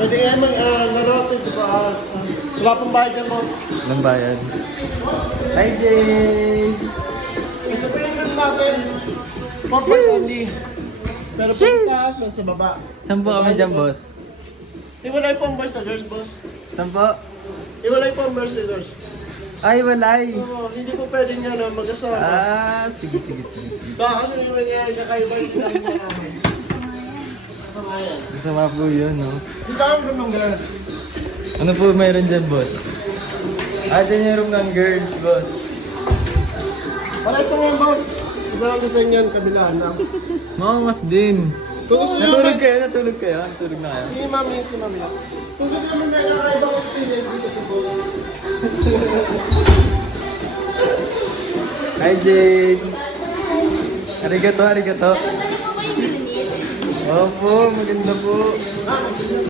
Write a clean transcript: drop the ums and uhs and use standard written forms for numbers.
Pwede nga laro ito, di ba? Wala pong bayad yan, boss. Walang bayad. Hi, Jay! Ito pa yung room natin. 4 boys only. Pero po sa taas, pero sa baba. Saan po kami dyan, boss? Iwalay po ang boys sa girls, boss. Saan po? Iwalay po ang boys sa girls. Ay, walay! Oo, hindi po pwede nga na mag-asama. Ah, sige. Baka kasi yung nangyayari kakaiba yung ginagawa namin. Kasama yan. Masama po yun, no? Dito ang room ng girls. Ano po mayroon dyan, boss? Ah, dyan yung room ng girls, boss. Pares na yan, boss. Isa lang sa inyo, kabilaan lang. Mamamas din. Kung gusto nyo Natulog kayo? Natulog na kayo? Si mami. Kung gusto nyo may kakaiba experience dito sa boss. Hi, Jade! Arigato. Gusto niyo po ba yung unit? Opo, maganda po.